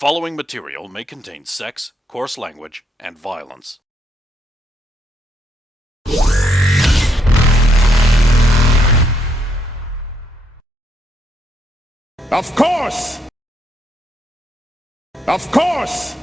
following material may contain sex, coarse language, and violence. Of course! Of course!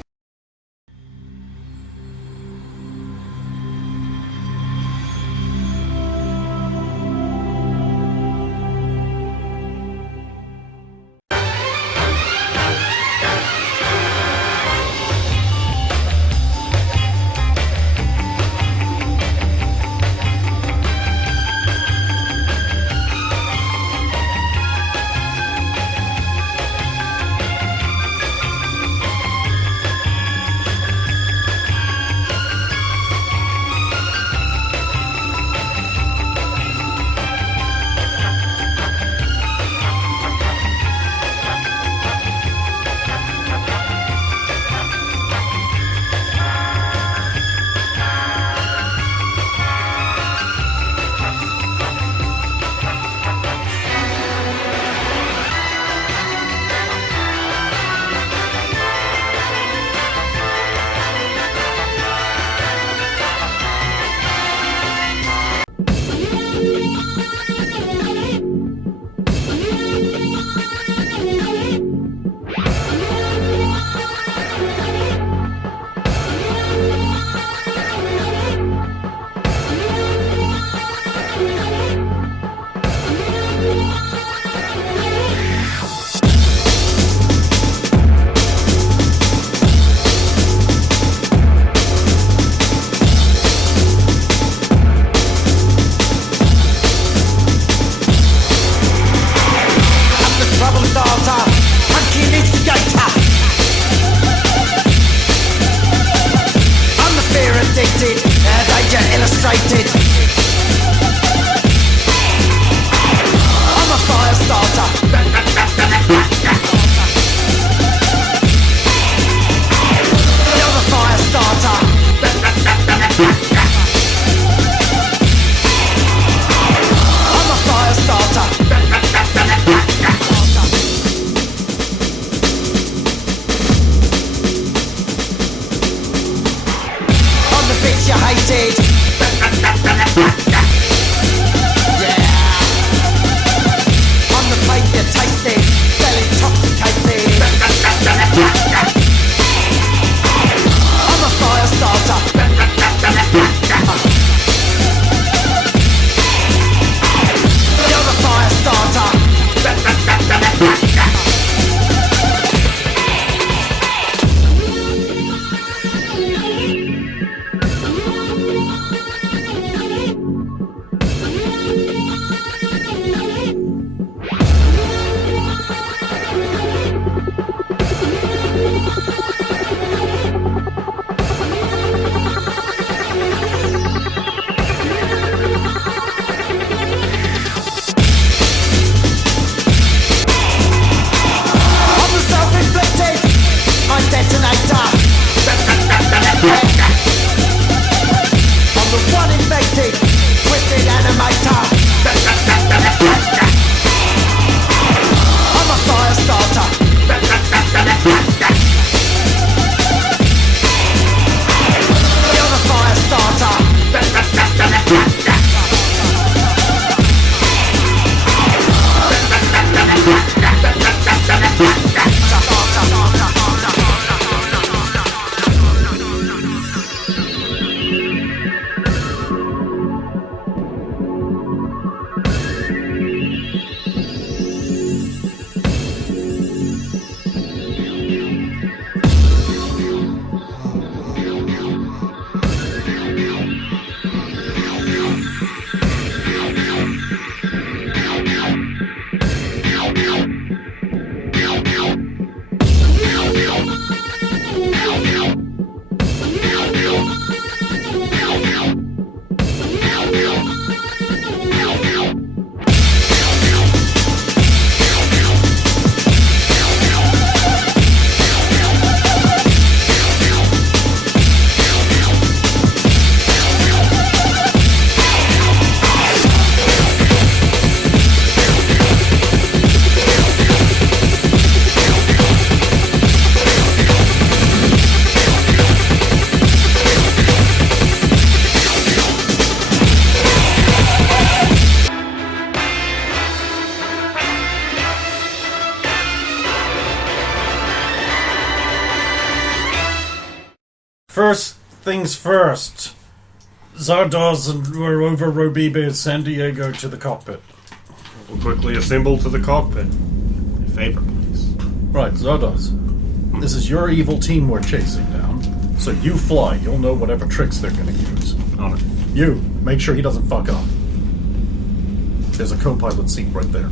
first things first. Zardoz and we're over Robibe and San Diego to the cockpit. We'll quickly assemble to the cockpit. My favorite place. Right, Zardoz. This is your evil team we're chasing down. So you fly. You'll know whatever tricks they're going to use. On it. You, make sure he doesn't fuck up. There's a co-pilot seat right there.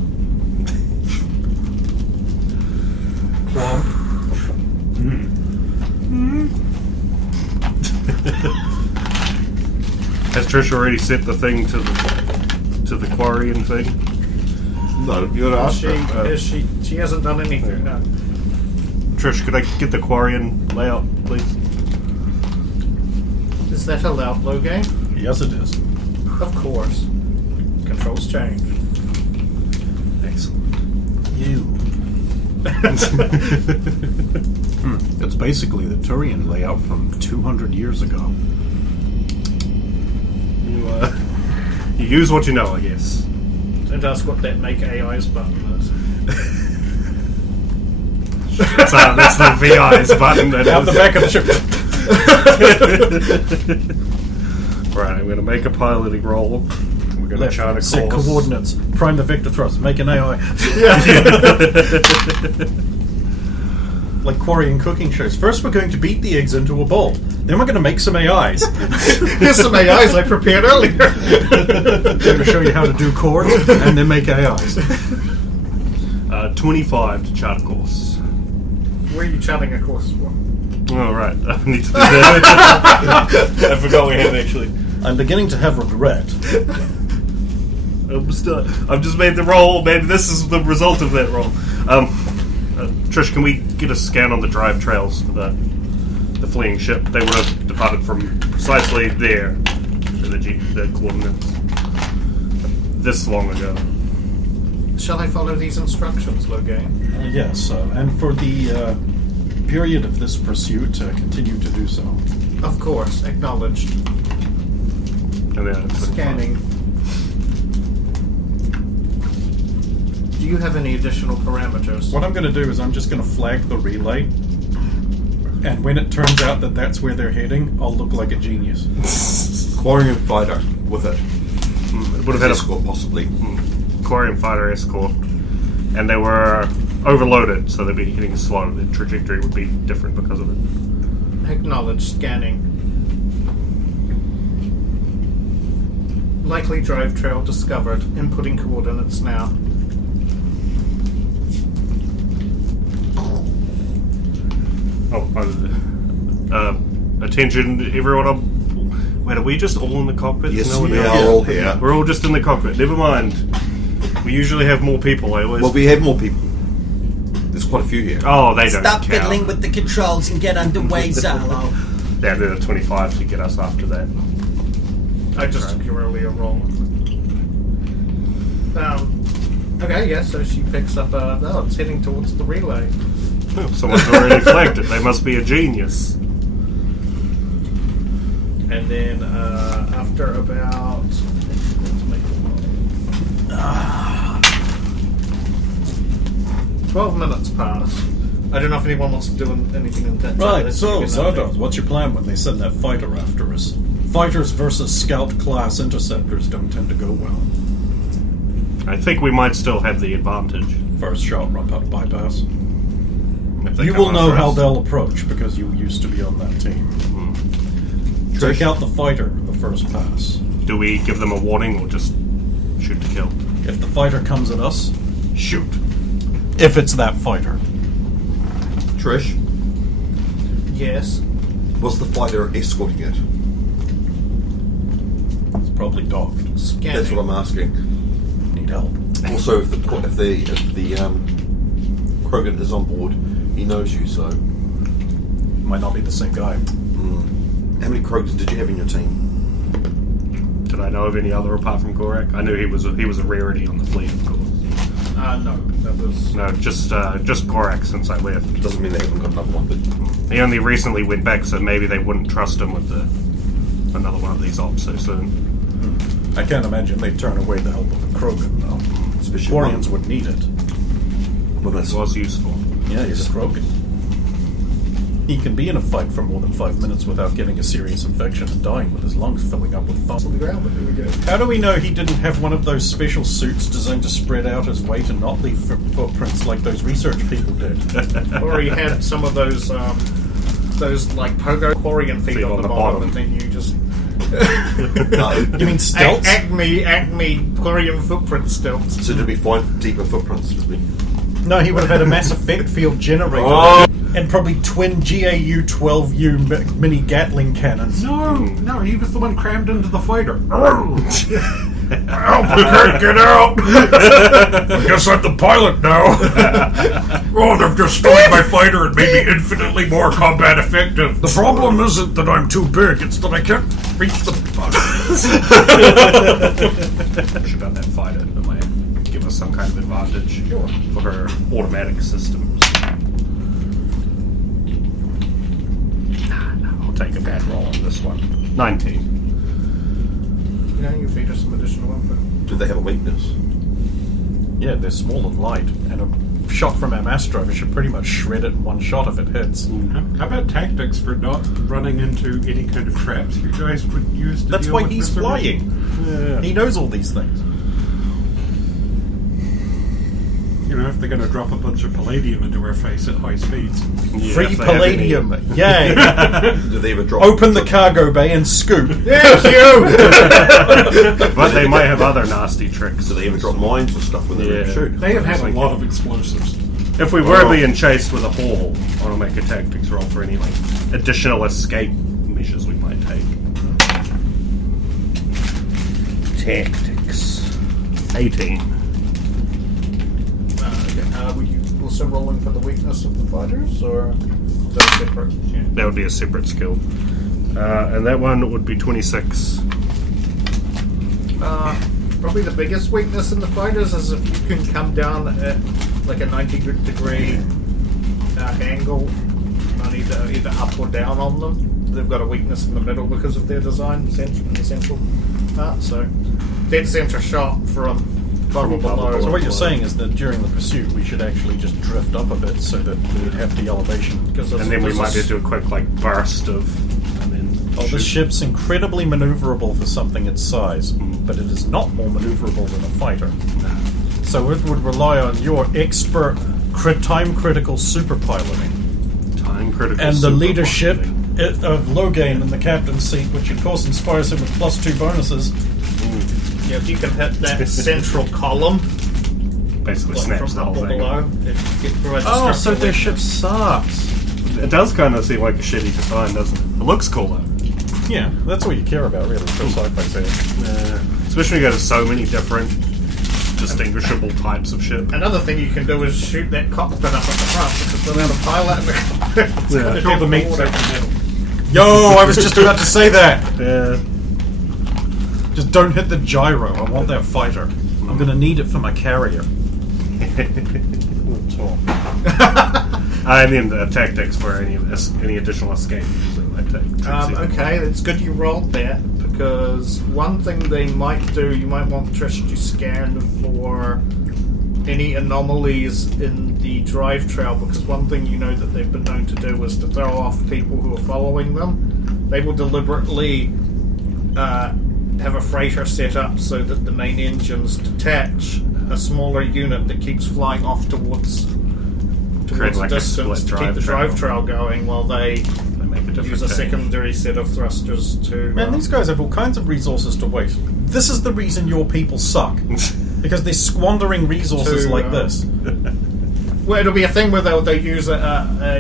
Has Trish already set the thing to the Quarian thing? No, you gotta ask her. She hasn't done anything. No. Trish, could I get the Quarian layout, please? Is that allowed, Logan? Yes, it is. Of course. Controls change. Excellent. You. It's basically the Turian layout from 200 years ago. You use what you know, I guess. Don't ask what that make AI's button is. That's the VI's button. That Out the is. back of the ship. Right, I'm going to make a piloting roll. We're going to chart a Set course. coordinates. Prime the Victor thrust. Make an AI. Like Quarian cooking shows. First we're going to beat the eggs into a bowl. Then we're going to make some AIs. Here's some AIs I prepared earlier. They're going to show you how to do chords and then make AIs. 25 to chart a course. Where are you charting a course for? Oh, right. I need to do that. I forgot we had actually. I'm beginning to have regret. I've just made the roll. Maybe this is the result of that roll. Trish, can we get a scan on the drive trails for the fleeing ship? They would have departed from precisely there, to the coordinates, this long ago. Shall I follow these instructions, Logan? Yes, and for the period of this pursuit, continue to do so. Of course, acknowledged. And then Scanning. Do you have any additional parameters? What I'm going to do is I'm just going to flag the relay, and when it turns out that that's where they're heading, I'll look like a genius. Quarian fighter with it. It would have had a escort, possibly. Quarian fighter escort, and they were overloaded, so they'd be hitting slow. The trajectory would be different because of it. Acknowledged. Scanning. Likely drive trail discovered. Inputting coordinates now. Attention, everyone. Wait, are we just all in the cockpit? Yes, No one we else? are all here. We're all just in the cockpit. Never mind. We usually have more people. I always. Well, we have more people. There's quite a few here. Oh, they don't Stop count. fiddling with the controls and get underway, Zalo. Yeah, they're 25 to get us after that. I just took your earlier roll. Okay, yeah, so she picks up it's heading towards the relay. Oh, someone's already flagged it. They must be a genius. And then after about... Let's make a roll. 12 minutes pass. I don't know if anyone wants to do anything in that time. Right, That's so, good Zardoz, nothing. what's your plan when they send that fighter after us? Fighters versus scout-class interceptors don't tend to go well. I think we might still have the advantage. First shot, bypass. If they You come will know after how us. they'll approach because you used to be on that team. Take out the fighter the first pass. Do we give them a warning or just shoot to kill? If the fighter comes at us, shoot. If it's that fighter. Trish, Yes. was the fighter escorting it? It's probably docked. Scanning. That's what I'm asking. Need help. Also, if the Krogan is on board, he knows you. So, Might not be the same guy. how many Krogans did you have in your team? Did I know of any other apart from Gorak? I knew he was a rarity on the fleet, of course. No, that was... No, just Gorak since I left. Doesn't mean they haven't got another one, but He only recently went back, so maybe they wouldn't trust him with another one of these ops so soon. I can't imagine they'd turn away the help of a Krogan, though. especially Quarians would need it. Well, It that's was useful. Yeah, he's a Krogan. He can be in a fight for more than 5 minutes without getting a serious infection and dying with his lungs filling up with foam. On the ground, but here we go. How do we know he didn't have one of those special suits designed to spread out his weight and not leave footprints like those research people did? Or he had some of those like pogo quarry feet on the bottom, and then you just You mean stilts? Acme Quarian footprint stilts. So did we find deeper footprints? Did we? No, he would have had a Mass Effect field generator. Oh. And probably twin GAU 12U mini Gatling cannons. No, he was the one crammed into the fighter. Help, we can't get out! I guess I'm the pilot now. Oh, they've destroyed my fighter and made me infinitely more combat effective. The problem isn't that I'm too big, it's that I can't reach the Should have done that fighter. That might give us some kind of advantage for her automatic systems. I'll take a bad roll on this one. 19. You feed us some additional info. Did they have a weakness? Yeah, they're small and light, and a shot from our mass driver should pretty much shred it in one shot if it hits. How about tactics for not running into any kind of traps you guys would use to That's deal why with he's preservation? flying. He knows all these things. You know, if they're going to drop a bunch of palladium into our face at high speeds. Yeah, Free if they have palladium, yay! Did they ever drop? Open the cargo bay and scoop. Thank you! But they might have other nasty tricks. Do they ever drop mines and stuff when they were Yeah. shoot? They have had a lot of explosives. If we were being chased with a hall, I'll make a tactics roll for any additional escape measures we might take. Tactics. 18. Were you also rolling for the weakness of the fighters, or is that separate? Yeah. That would be a separate skill. And that one would be 26. Probably the biggest weakness in the fighters is if you can come down at like a 90-degree angle on either up or down on them. They've got a weakness in the middle because of their design in the central part. So dead center shot from above below. So what you're saying is that during the pursuit we should actually just drift up a bit so that we'd have the elevation. And then we might be able to do a quick burst of... And then Oh, this ship's incredibly maneuverable for something its size, but it is not more maneuverable than a fighter. So it would rely on your expert time-critical super piloting. time critical And the super leadership piloting. of Logain in the captain's seat, which of course inspires him with +2 bonuses. Yeah, if you can hit that central column, Basically like snaps from the whole up or thing. below, it provides a Oh, structural so their weakness. ship sucks. It does kind of seem like a shitty design, doesn't it? It looks cool though. Yeah, that's all you care about, really, for sci-fi series. Especially when you go to so many different distinguishable types of ship. Another thing you can do is shoot that cockpit up at the front, because without a pilot in the cockpit, it's gonna Kill the take meat water. section. Yo, I was just about to say that! Yeah. Just don't hit the gyro, I want that fighter. I'm gonna need it for my carrier. I mean the tactics for any additional escape usually might take. Okay, it's good you rolled that, because one thing they might do, you might want Trish to scan for any anomalies in the drive trail, because one thing you know that they've been known to do is to throw off people who are following them. They will deliberately have a freighter set up so that the main engines detach a smaller unit that keeps flying off towards Create like a a distance split to keep the drive drive trail going while they make a different use a change. secondary set of thrusters to... Man, these guys have all kinds of resources to waste. This is the reason your people suck. Because they're squandering resources To, like this. Well, it'll be a thing where they'll use another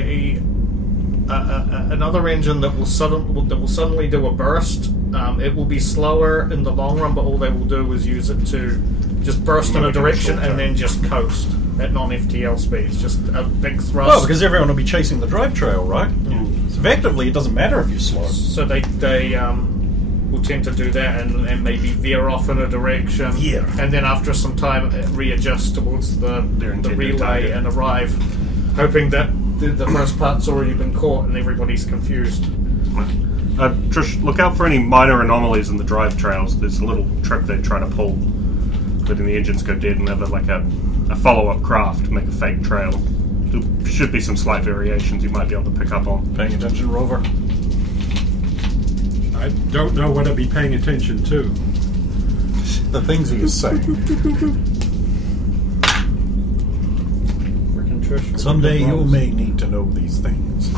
engine that will suddenly do a burst. It will be slower in the long run, but all they will do is use it to just burst in a direction and then just coast at non-FTL speeds. Just a big thrust. Well, because everyone will be chasing the drive trail, right? So effectively, it doesn't matter if you're slow. So they will tend to do that and maybe veer off in a direction. Veer. And then after some time, readjust towards the intended relay target. and arrive, hoping that the first part's already been caught and everybody's confused. Trish, look out for any minor anomalies in the drive trails. There's a little trick they try to pull, letting the engines go dead and have a follow-up craft, make a fake trail, there should be some slight variations you might be able to pick up on. Paying attention, Rover? I don't know what I'd be paying attention to. The things he is saying. Frickin' Trish. Someday you may need to know these things.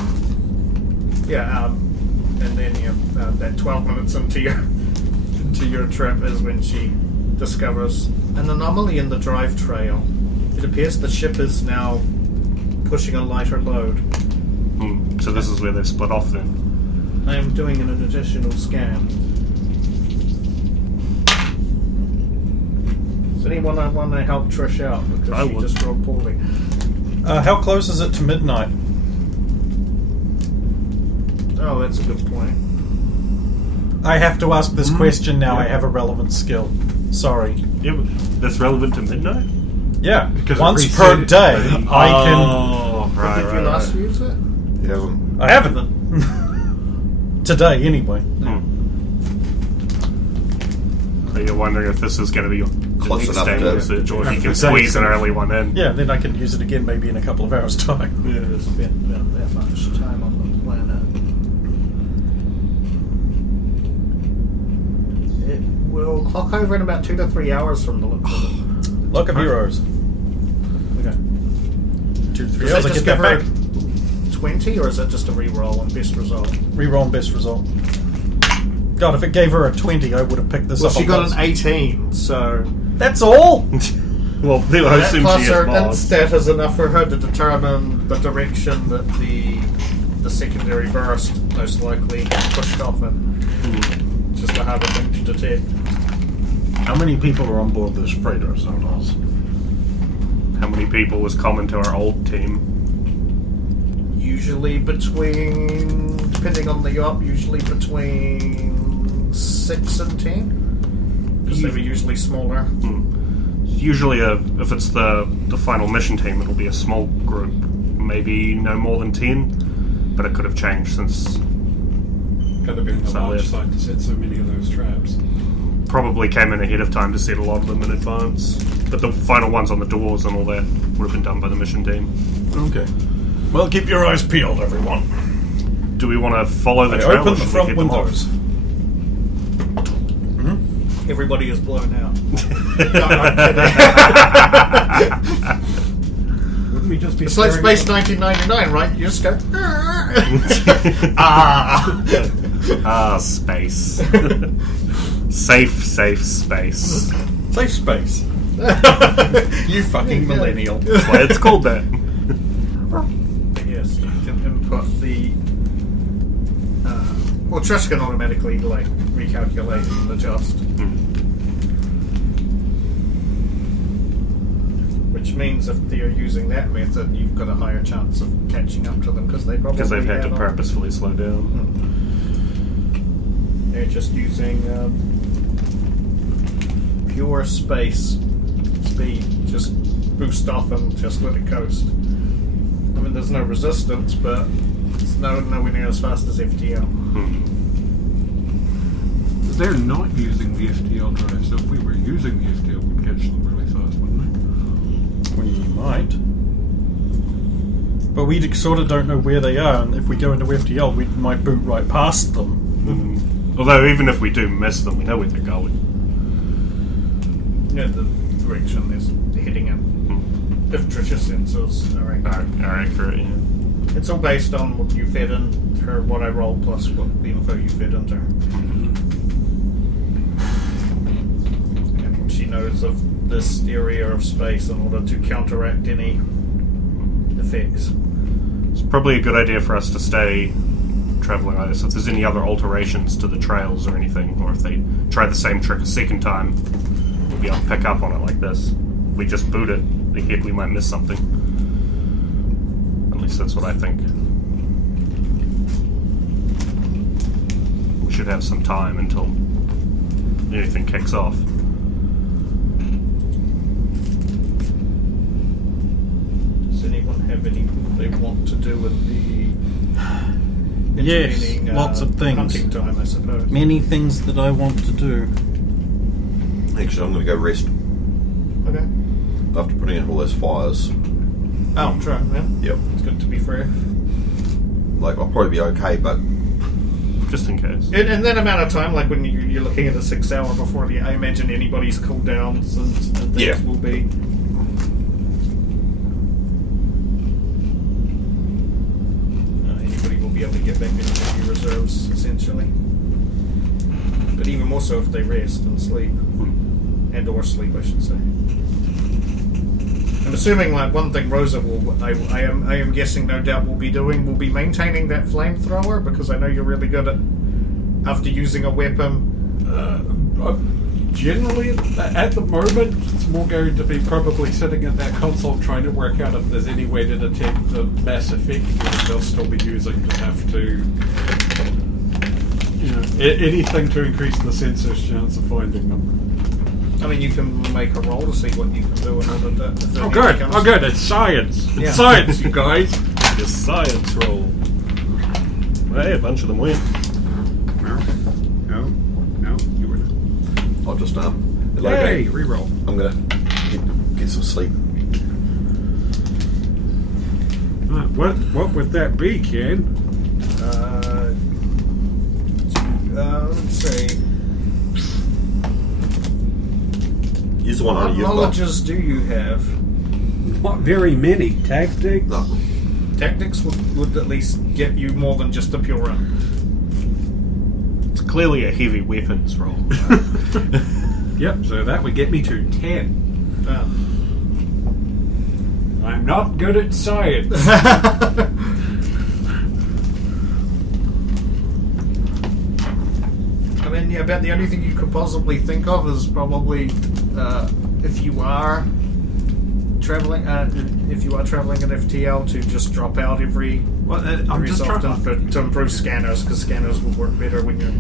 Yeah, and then that 12 minutes into your trip is when she discovers an anomaly in the drive trail. It appears the ship is now pushing a lighter load. So this is where they've split off then. I am doing an additional scan. Does anyone want to help Trish out because I she would. just rolled poorly? How close is it to midnight? Oh, that's a good point. I have to ask this question now. I have a relevant skill. Sorry. Yeah, but that's relevant to midnight? Yeah, Because it once resets per it. day, I can. Oh, right, Did you last use it? He hasn't. I haven't. Today, anyway. So you're wondering if this is going to be Close the enough next day to- usage, or if you can Exactly. squeeze an early one in. Yeah, then I can use it again maybe in a couple of hours' time. Yeah, spent that much time on the planet. It will clock over in about 2 to 3 hours from the looks of it. Luck of heroes. Okay. 2 to 3 Does hours, that I just get give that her back. 20, or is it just a reroll and best result? Reroll and best result. God, if it gave her a 20, I would have picked this Well, up. she on got once. an 18, so That's all? Well, I that assume plus she her is mod. stat is enough for her to determine the direction that the secondary burst most likely pushed off in. Just a harder thing to detect. How many people are on board this freighter, Zonos? How many people was common to our old team? Usually between, depending on the yacht, usually between 6 and 10. Because they were usually smaller. Usually, if it's the final mission team, it'll be a small group, maybe no more than 10. But it could have changed since Could have been a So large if- site to set so many of those traps. probably came in ahead of time to set a lot of them in advance. But the final ones on the doors and all that would have been done by the mission team. Okay. Well, keep your eyes peeled, everyone. Do we want to follow the I trail? open or the should we front head them off? windows. Everybody is blown out. Wouldn't we just be It's like staring Space at- 1999, right? You just go. Space. Safe space. Safe space. You fucking millennial. That's why it's called that. Yes, you can input the. Well, Trish can automatically recalculate and adjust. Which means if they're using that method, you've got a higher chance of catching up to them because they probably Because they've had to on- purposefully slow down. They're just using pure space speed, just boost off and just let it coast. I mean, there's no resistance, but it's nowhere near as fast as FTL. They're not using the FTL drive, so if we were using the FTL, we'd catch them really fast, wouldn't We might. But we sort of don't know where they are, and if we go into FTL, we might boot right past them. Although, even if we do miss them, we know where they're going. Yeah, the direction is heading in. If Trisha sensors are accurate. Are accurate, yeah. It's all based on what you fed in her, what I rolled, plus what the info you fed into her. And she knows of this area of space in order to counteract any effects. It's probably a good idea for us to stay traveling like this. If there's any other alterations to the trails or anything, or if they try the same trick a second time, we'll be able to pick up on it like this. If we just boot it ahead, we might miss something. At least that's what I think. We should have some time until anything kicks off. Does anyone have anything they want to do with the Yes, intervening, lots of things. hunting time, I suppose? Many things that I want to do. Actually, I'm going to go rest Okay. after putting out all those fires. Oh, true. Yeah. Yep. It's good to be fair. Like, I'll probably be okay, but Just in case. In that amount of time, like when you're looking at a 6 hour before I imagine anybody's cooldowns and things Yeah. will be. Anybody will be able to get back into your reserves, essentially. But even more so if they rest and sleep. And or sleep, I should say. I'm assuming like one thing Rosa will, I am guessing no doubt will be maintaining that flamethrower, because I know you're really good at, after using a weapon. Generally, at the moment, it's more going to be probably sitting at that console trying to work out if there's any way to detect the mass effect that they'll still be using to have to, anything to increase the sensor's chance of finding them. I mean, you can make a roll to see what you can do in order to. If Oh good, oh good, it's science. It's Yeah. science, you guys. The science roll. Hey, a bunch of them win. No, you were. I'll just Hey, locate. reroll. I'm gonna get some sleep. What would that be, Ken? Let's see. Use the one What you've got. knowledges do you have? Not very many. Tactics. No. Tactics would at least get you more than just a pure run. It's clearly a heavy weapons roll. Yep, so that would get me to 10. I'm not good at science. I mean, yeah, about the only thing you could possibly think of is probably if you are traveling at FTL to just drop out every I'm just so often to improve scanners, because scanners will work better when you're.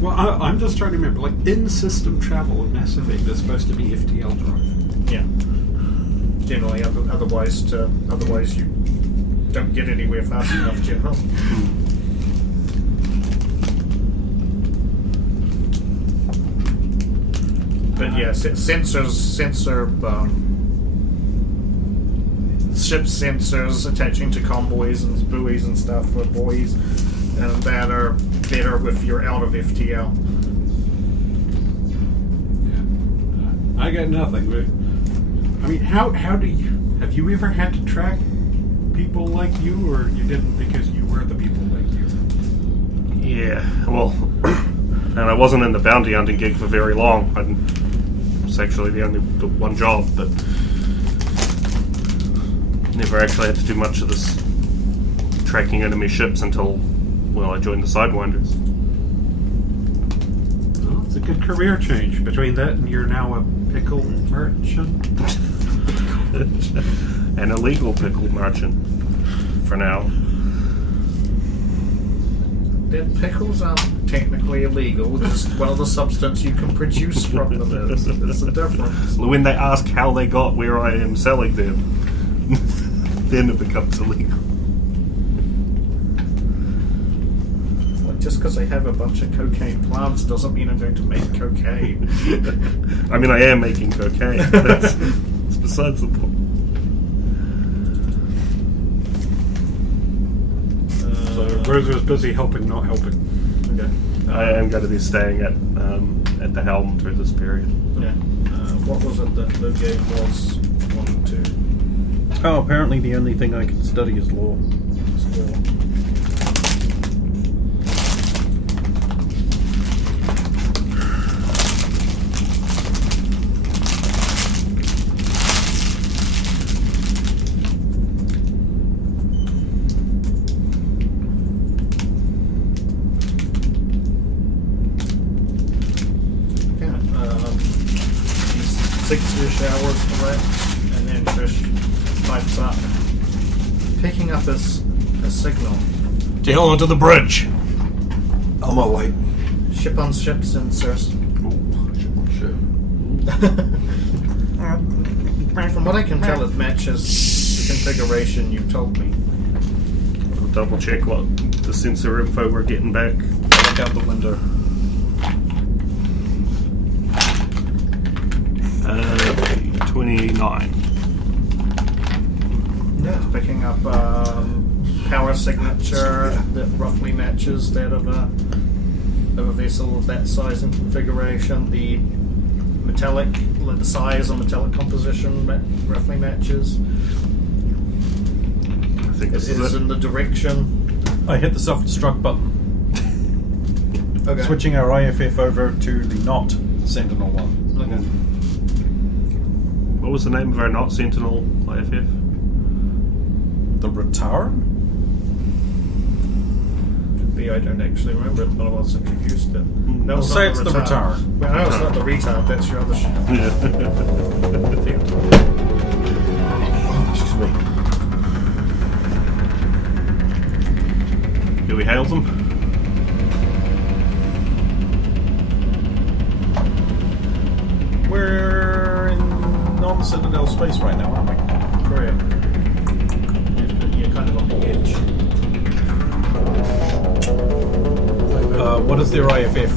Well, I'm just trying to remember. Like in-system travel in Mass Effect is supposed to be FTL drive. Yeah. Generally, otherwise you don't get anywhere fast enough. Generally. But yeah, sensor ship sensors attaching to convoys and buoys and stuff for buoys, and that are better if you're out of FTL. I got nothing. But, I mean, how do you... Have you ever had to track people like you, or you didn't because you were the people like you? Yeah, well, and I wasn't in the bounty hunting gig for very long. It's actually the one job, but never actually had to do much of this tracking enemy ships until, well, I joined the Sidewinders. Well, it's a good career change. Between that and you're now a pickle merchant. An illegal pickle merchant, for now. Then pickles aren't technically illegal, just well, the substance you can produce from them is. There's a difference. When they ask how they got where I am selling them, then it becomes illegal. Like, just because I have a bunch of cocaine plants doesn't mean I'm going to make cocaine. I mean, I am making cocaine. That's besides the point. So Rosa's busy helping, not helping. Okay. I am going to be staying at the helm through this period. Yeah. What was it that the game was wanting to Oh, apparently the only thing I can study is law. explore? Six-ish hours to rest, and then Trish pipes up, picking up a signal. Tail onto the bridge. On my way. Ship-on-ship sensors. Sure. From what I can tell, it matches the configuration you told me. I'll double check what the sensor info we're getting back. Look out the window. 29. Picking up power signature that roughly matches that of a vessel of that size and configuration. The size and metallic composition roughly matches. I think It this is is it. in the direction. I hit the self-destruct button, Okay. switching our IFF over to the not Sentinel one. Okay. What was the name of our not Sentinel IFF? The return? I don't actually remember it, but I was introduced it. No, We'll say it's the return. Well, no, it's not the retard. That's your other ship. Excuse me. Do we hail them? We're in non-Citadel space right now, aren't we? Correct. You're kind of on the edge. What is their IFF?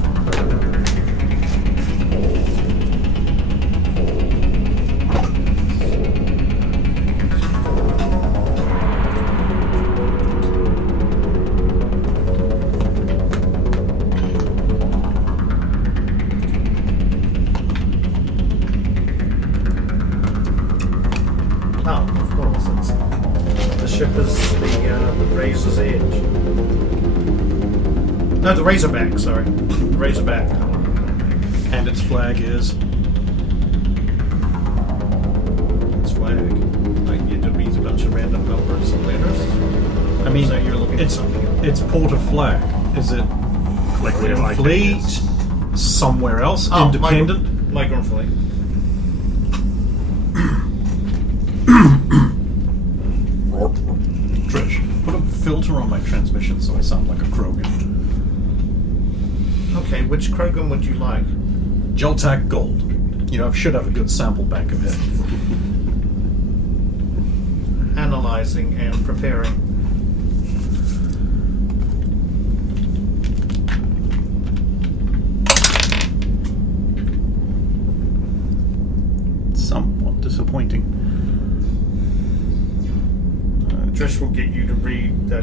Oh, of course. The ship is the Razor's Edge. No, the Razorback, sorry. The Razorback. And its flag is... Its flag. Like you to read a bunch of random numbers and letters. I mean, So you're looking at it's something. it's port of flag. Is it Like we like fleet? Somewhere else? Oh, Independent? Migrant Fleet. Trish, put a filter on my transmission so I sound like a Krogan. Okay, which Krogan would you like? Geltac Gold. You know, I should have a good sample bank of it. Analyzing and preparing. Somewhat disappointing. Trish will get you to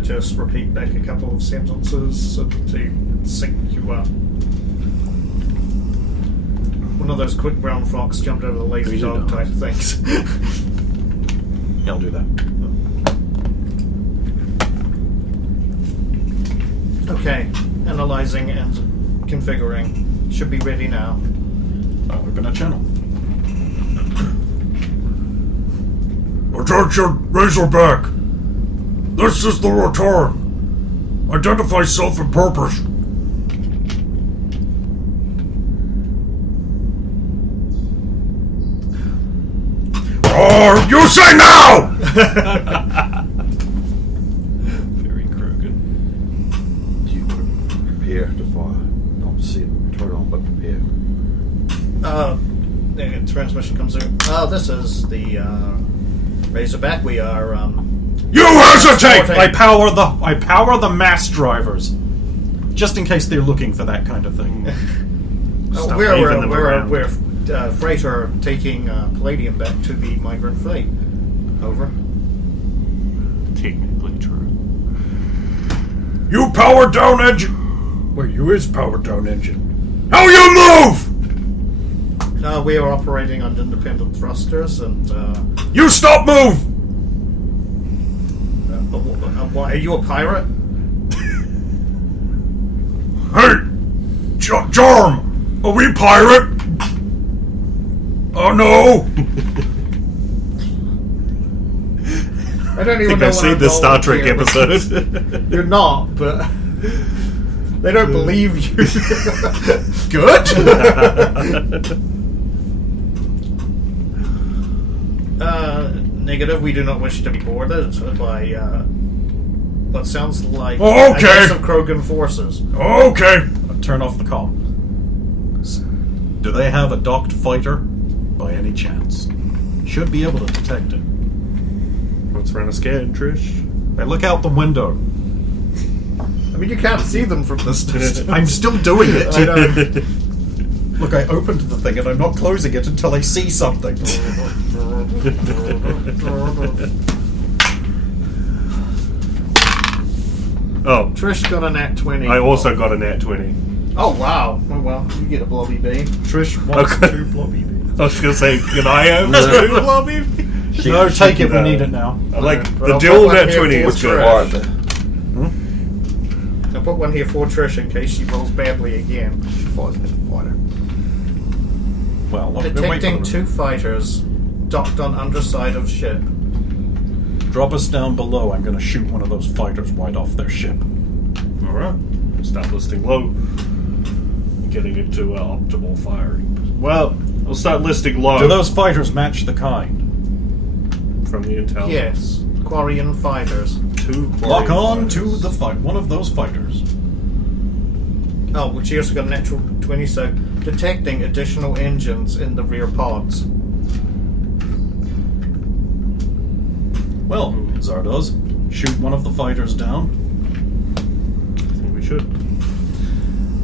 just repeat back a couple of sentences to sync you up. One of those quick brown fox jumped over the lazy Lazy dog type dogs. things. Yeah, I'll do that. Okay, analyzing and configuring. Should be ready now. I'll open a channel. Attention, Razorback! This is the return. Identify self and purpose. You say now! Very Krogan. Do you want to prepare to fire? Not set, turn on, but prepare. The transmission comes through. This is the Razorback. We are You hesitate! I power the mass drivers, just in case they're looking for that kind of thing. Stop waving them around. we're freighter taking palladium back to the migrant fleet. Over. Technically true. You powered down engine. Wait, you is powered down engine. How you move? We are operating on independent thrusters, and You stop move. why, are you a pirate? Hey, Jarm, are we pirate? Oh no! I don't I even think know I've what seen I'm this Star going Trek here, episode. You're not, but they don't believe you. Good. Negative. We do not wish to be boarded by what sounds like aggressive Krogan forces. Okay. I'll turn off the comm. Do they have a docked fighter, by any chance? Should be able to detect it. Let's run a scan, Trish. They look out the window. I mean, you can't see them from this distance. I'm still doing it. I know. Look, I opened the thing and I'm not closing it until I see something. Oh, Trish got a nat 20. I also got a nat 20. Oh, wow. Oh, well, you get a blobby bee. Trish wants Okay. 2 blobby bees. I was going to say, can I have 2 blobby? No, take it. We No. need it now. I like But the I'll dual put one nat here 20 for is good. Fire there. I'll put one here for Trish in case she rolls badly again. She fires at the fighter. Well, wait for Detecting them. 2 fighters docked on underside of ship. Drop us down below. I'm going to shoot one of those fighters right off their ship. Alright. Start listing low. Getting it to optimal firing. Well, I'll start listing low. Do those fighters match the kind? From the intel. Yes, Quarian fighters. 2 Lock on fighters. to the fight. One of those fighters. Oh, which she also got a natural 20, so detecting additional engines in the rear pods. Well, Zardoz, shoot one of the fighters down. I think we should.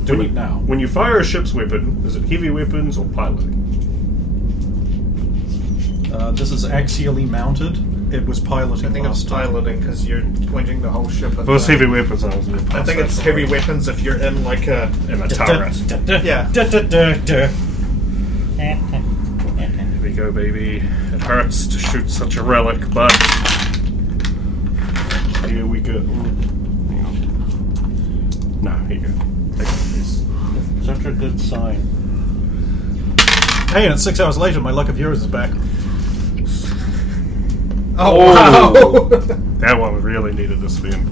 Do it now. When you fire a ship's weapon, is it heavy weapons or piloting? This is axially mounted. It was piloting I think it's last time. piloting because you're pointing the whole ship at Well, it's the- heavy weapons. I was going to I think it's heavy weapons if you're in like a... in a turret. Yeah. Here we go, baby. It hurts to shoot such a relic, but here we go. Hang on. No, here you go. Take this. Such a good sign. Hey, and it's 6 hours later. My luck of yours is back. Oh, wow! That one really needed to spin.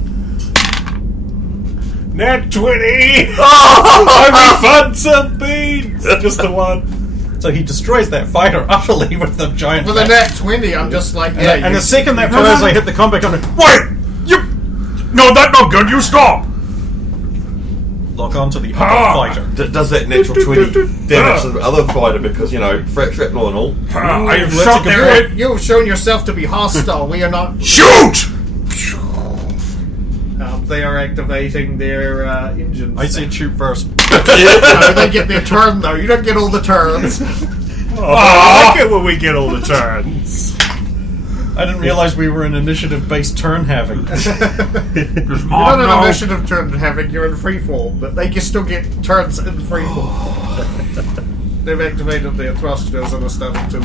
Nat 20! I refund some beans! Just the one. So he destroys that fighter utterly with the giant. With a nat 20, I'm just like, yeah. and you- the second that fires, I hit the combat gun. Wait! You... No, that's not good. You stop! Lock onto the Ha! other fighter. Does that natural 20 damage to the other fighter because, you know, shrapnel and all? I have Let's shot take a their break. head. You have shown yourself to be hostile. We are not. Shoot! They are activating their engines. I say shoot first. No, they get their turn though. You don't get all the turns. I like it when we get all the turns. I didn't realize we were an initiative-based turn having. You're not an initiative turn having. You're in freefall, but they can still get turns in freefall. They've activated their thrusters and are starting to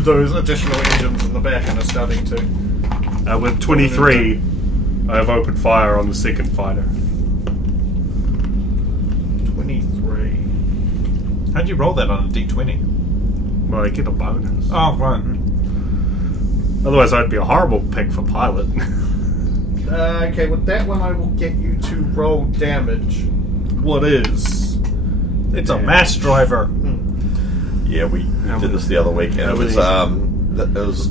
those additional engines in the back and are starting to. With 23, I have opened fire on the second fighter. 23. How'd you roll that on a d20? Well, I get a bonus. Oh, right. Otherwise, I'd be a horrible pick for pilot. Okay, with that one, I will get you to roll damage. What is? It's a mass driver. Yeah, we did this the other week, and it was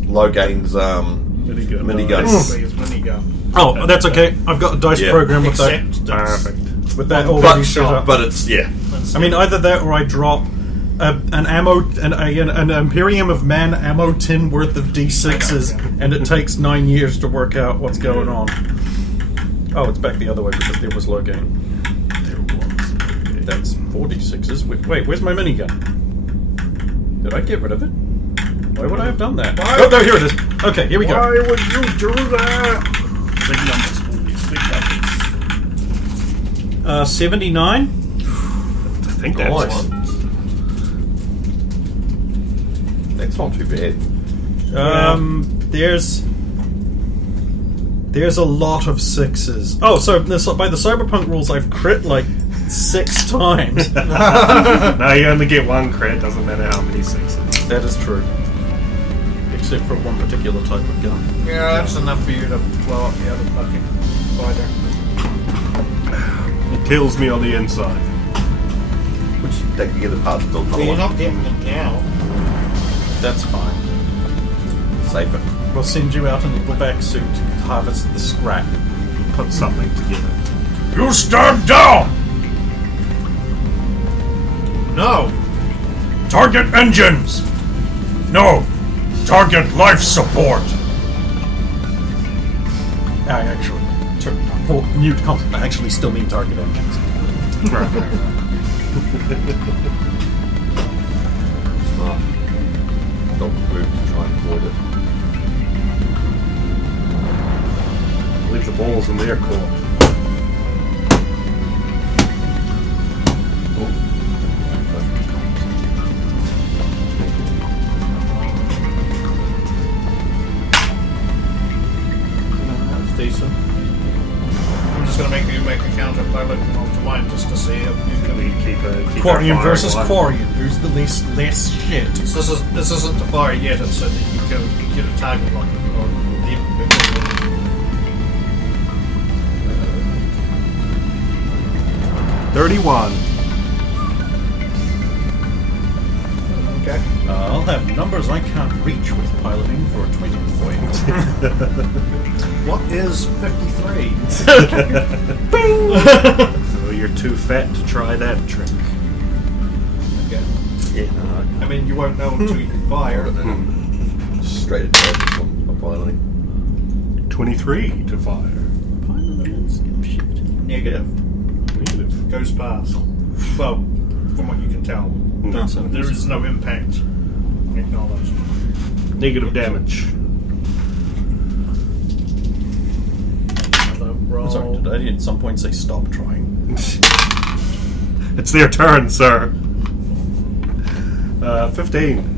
low gains Minigun. miniguns. Please, minigun. Oh, that's okay. I've got a dice Yeah. program with that. Except that's Perfect. With that already set But, up. but it's, yeah. I mean, either that or I drop an Imperium of Man ammo tin worth of D6s, and it takes 9 years to work out what's going on. Oh, it's back the other way because there was low gain. That's 46s. Wait, where's my minigun? Did I get rid of it? Why would I have done that? Oh, no, here it is. Okay, here we go. Why would you do that? Big numbers, boys. Big numbers. 79. I think that's Nice. one. That's not too bad. There's a lot of 6s. Oh, so by the Cyberpunk rules, I've crit like 6 times. No, you only get one crit. Doesn't matter how many sixes. That is true. Except for one particular type of gun. Yeah, that's enough for you to blow up the other fucking fighter. It kills me on the inside. Which they can get the parts built Well, you're not getting them now. That's fine. safer. We'll send you out in a vac suit to harvest the scrap. Put something together. You stand down! No! Target engines! No! Target life support! I actually, mute concept. I actually still mean target engines. Smart. Don't move to try and avoid it. Leave the balls in their court. That's decent. I'm just going to make you make a counter pilot roll to mine just to see if you Can we can. keep our Quarian fire versus alive? Quarian. Who's the less shit? So this isn't the fire yet. It's so that you can get a target lock or the. 31. Okay. I'll have numbers I can't reach with piloting for a 20 point. What is 53? Oh, you're too fat to try that trick. Okay. Yeah, no, I mean, you won't know until you can fire. straight attack from a piloting. 23 to fire. Negative. Negative. Goes past. Well, from what you can tell, there is no impact acknowledged. Negative damage. Another roll. Sorry, did I at some point say stop trying? It's their turn, sir. 15.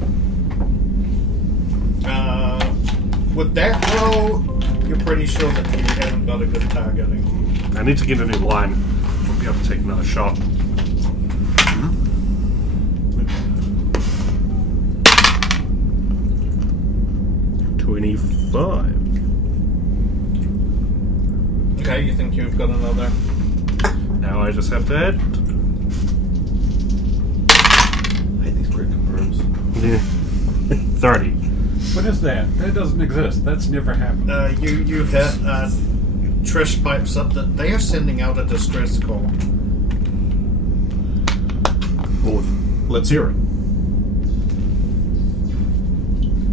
With that roll, you're pretty sure that you haven't got a good targeting. I need to get a new line. I'll be able to take another shot. Okay, you think you've got another? Now I just have to add. I hate these crit confirms. 30. What is that? That doesn't exist. That's never happened. You hit. Trish pipes up that they are sending out a distress call. Let's hear it.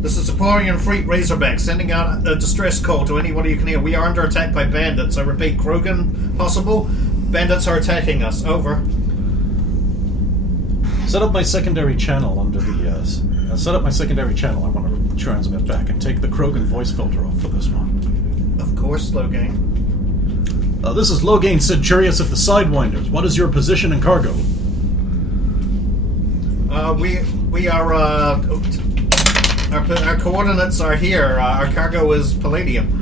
This is Sapporian Fleet Razorback sending out a distress call to anybody you can hear. We are under attack by bandits. I repeat, Krogan possible. Bandits are attacking us. Over. Set up my secondary channel under the. Set up my secondary channel. I want to transmit back and take the Krogan voice filter off for this one. Of course, Logain. This is Logain Centurious of the Sidewinders. What is your position and cargo? We are. Our coordinates are here. Our cargo is palladium.